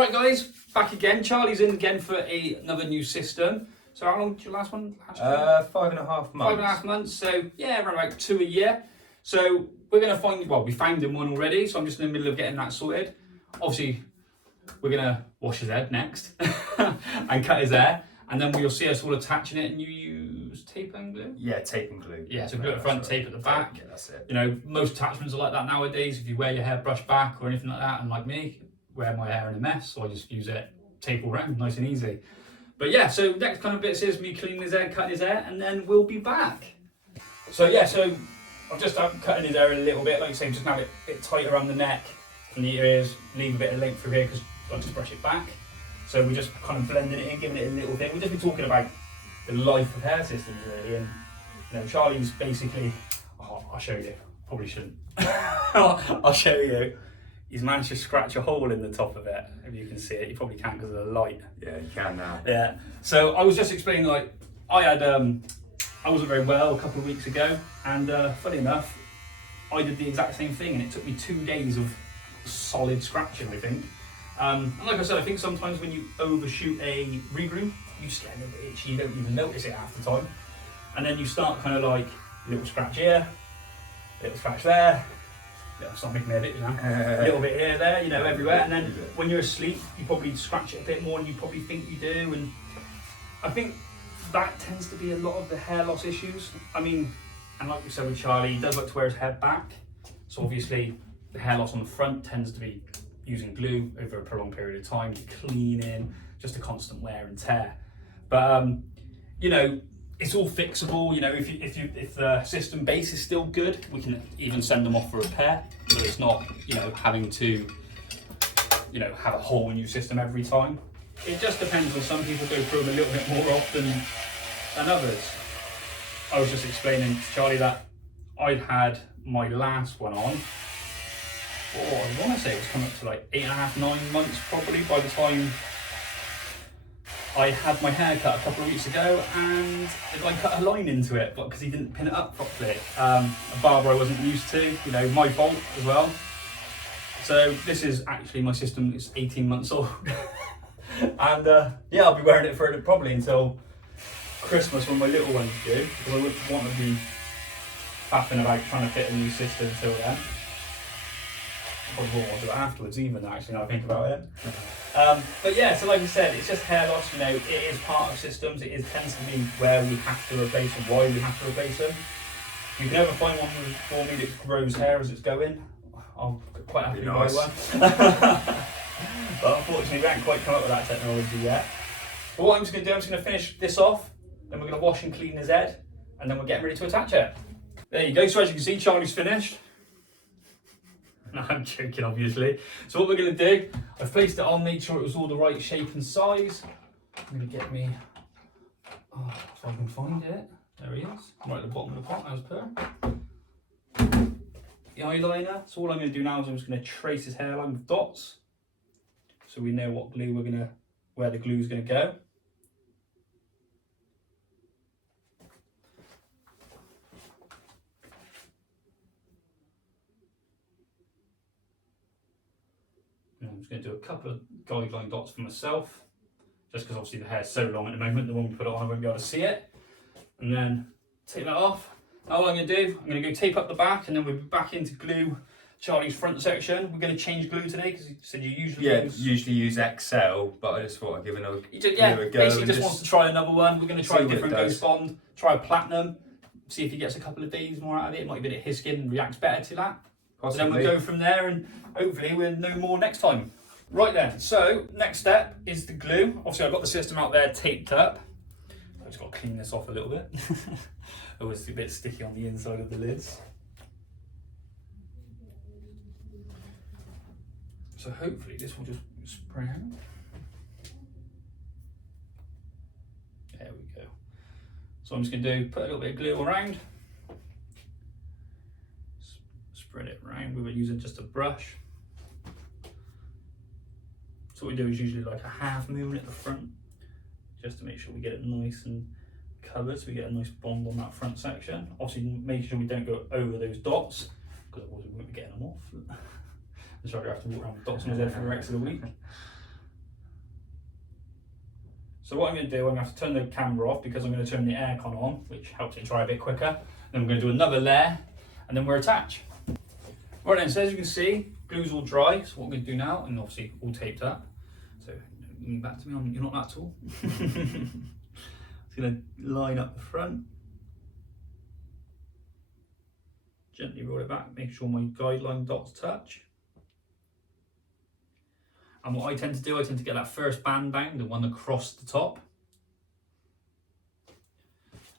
Right guys, back again. Charlie's in again for another new system. So how long did your last one last? 5.5 months. 5.5 months, so yeah, around about 2 a year. So we're going to find, well, we found him one already, so I'm just in the middle of getting that sorted. Obviously, we're going to wash his head next and cut his hair, and then you'll see us all attaching it, and you use tape and glue? Yeah, tape and glue. Yeah, so glue at the front, tape at the back. Yeah, that's it. You know, most attachments are like that nowadays. If you wear your hair brushed back or anything like that, and like me, wear my hair in a mess, so I just use it, tape all around, nice and easy. But yeah, so next kind of bits is me cleaning his hair, cutting his hair, and then we'll be back. So yeah, so I'm just cutting his hair a little bit, like I say, just now a bit tight around the neck and the ears, leave a bit of length through here because I like to brush it back. So we're just kind of blending it in, giving it a little bit. We'll just be talking about the life of hair systems really, and you know, Charlie's basically, I'll show you, probably shouldn't. I'll show you. He's managed to scratch a hole in the top of it, if you can see it. You probably can't because of the light. Yeah, you can now. Yeah. So I was just explaining, like, I had, I wasn't very well a couple of weeks ago, and funny enough, I did the exact same thing, and it took me 2 days of solid scratching, I think. And like I said, I think sometimes when you overshoot a regroom, you just get a little bit itchy, you don't even notice it half the time. And then you start kind of like, a little scratch here, a little scratch there. Yeah, start making me a bit now. A little bit here, there, you know, everywhere. And then when you're asleep, you probably scratch it a bit more than you probably think you do. And I think that tends to be a lot of the hair loss issues. I mean, and like we said with Charlie, he does like to wear his hair back. So obviously the hair loss on the front tends to be using glue over a prolonged period of time, cleaning, just a constant wear and tear. But you know, it's all fixable. You know, if the system base is still good, we can even send them off for repair. So it's not, you know, having to, you know, have a whole new system every time. It just depends on, some people go through them a little bit more often than others. I was just explaining to Charlie that I'd had my last one on. Oh, I want to say it was coming up to like 8.5, 9 months probably by the time I had my hair cut a couple of weeks ago, and I cut a line into it, but because he didn't pin it up properly. A barber I wasn't used to, you know, my fault as well. So this is actually my system. It's 18 months old, and yeah, I'll be wearing it for probably until Christmas when my little one's due, because I wouldn't want to be faffing about trying to fit a new system until then. Probably won't do it afterwards even, actually, now I think about it. But yeah, so like I said, it's just hair loss. You know, it is part of systems. It tends to be where we have to replace them, why we have to replace them. You can never find one for me that grows hair as it's going. I'll quite happily buy one. But unfortunately, we haven't quite come up with that technology yet. But what I'm just going to do, I'm just going to finish this off, then we're going to wash and clean his head, and then we're getting ready to attach it. There you go. So as you can see, Charlie's finished. No, I'm joking, obviously. So what we're going to do, I've placed it on, made sure it was all the right shape and size. I'm going to get me, oh, if I can find it. There he is, right at the bottom of the pot, as per. The eyeliner. So all I'm going to do now is I'm just going to trace his hairline with dots, so we know what glue where the glue is going to go. I'm just going to do a couple of guideline dots for myself, just because obviously the hair's so long at the moment that when we put it on I won't be able to see it. And then take that off. Now all I'm going to do, I'm going to go tape up the back, and then we'll be back into glue Charlie's front section. We're going to change glue today because you said you usually use XL, but I just thought I'd give another glue a go. Basically just wants to try another one. We're going to try a different Ghost Bond, try a platinum, see if he gets a couple of days more out of it. It might be that his skin reacts better to that. Possibly. And then we'll go from there, and hopefully we'll know more next time. Right then, so next step is the glue. Obviously I've got the system out there taped up. I've just got to clean this off a little bit. Oh, it's a bit sticky on the inside of the lids. So hopefully this will just spray out. There we go. So I'm just going to put a little bit of glue around. Spread it around. We were using just a brush. So what we do is usually like a half moon at the front, just to make sure we get it nice and covered, so we get a nice bond on that front section. Obviously making sure we don't go over those dots, because otherwise we won't be getting them off. I'm sorry, I have to walk around with dots on his head for the rest of the week. So what I'm going to do, I'm going to have to turn the camera off because I'm going to turn the aircon on, which helps it dry a bit quicker. Then I'm going to do another layer, and then we're attached. Right then, so as you can see, glue's all dry. So what I'm going to do now, and obviously all taped up. So lean back to me, you're not that tall. It's going to line up the front. Gently roll it back, make sure my guideline dots touch. And what I tend to do, I tend to get that first band down, the one across the top.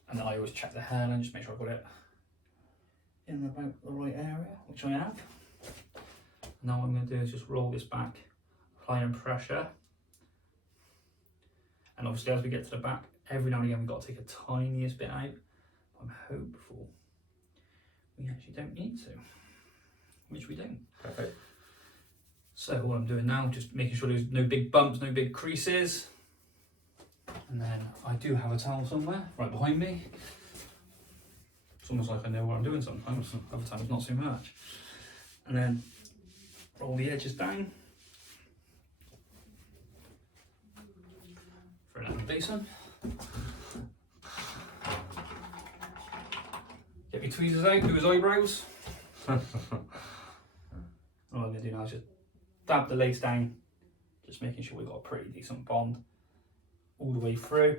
And then I always check the hairline, just make sure I've got it in about the right area, which I have. Now what I'm going to do is just roll this back, applying pressure. And obviously as we get to the back, every now and again we've got to take a tiniest bit out. I'm hopeful we actually don't need to, which we don't. Perfect. So what I'm doing now, just making sure there's no big bumps, no big creases. And then I do have a towel somewhere, right behind me. It's almost like I know what I'm doing sometimes, other times not so much. And then roll the edges down. Throw that in the basin. Get my tweezers out, do his eyebrows. What I'm going to do now is just dab the lace down, just making sure we've got a pretty decent bond all the way through.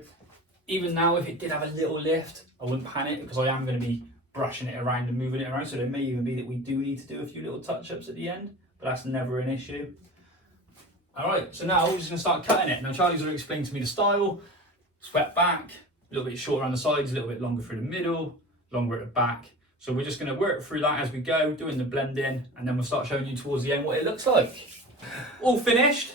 Even now, if it did have a little lift, I wouldn't panic because I am going to be brushing it around and moving it around, so there may even be that we do need to do a few little touch-ups at the end, but that's never an issue. Alright, so now we're just going to start cutting it. Now Charlie's already explained to me the style, swept back, a little bit short around the sides, a little bit longer through the middle, longer at the back. So we're just going to work through that as we go, doing the blending, and then we'll start showing you towards the end what it looks like. All finished.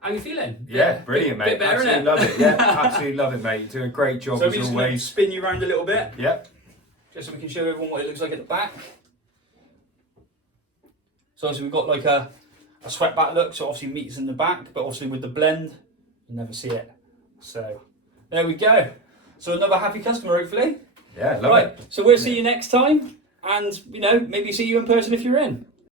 How are you feeling? Yeah, brilliant, mate. Bit better, Absolutely innit? love it. Yeah, absolutely love it, mate. You're doing a great job So as we're just going to always. spin you around a little bit, Yep. just so we can show everyone what it looks like at the back. So obviously we've got like a swept back look, so obviously meat's in the back, but obviously with the blend, you never see it. So there we go. So another happy customer, hopefully. Yeah, love Right, it. so we'll see you next time, and maybe see you in person if you're in.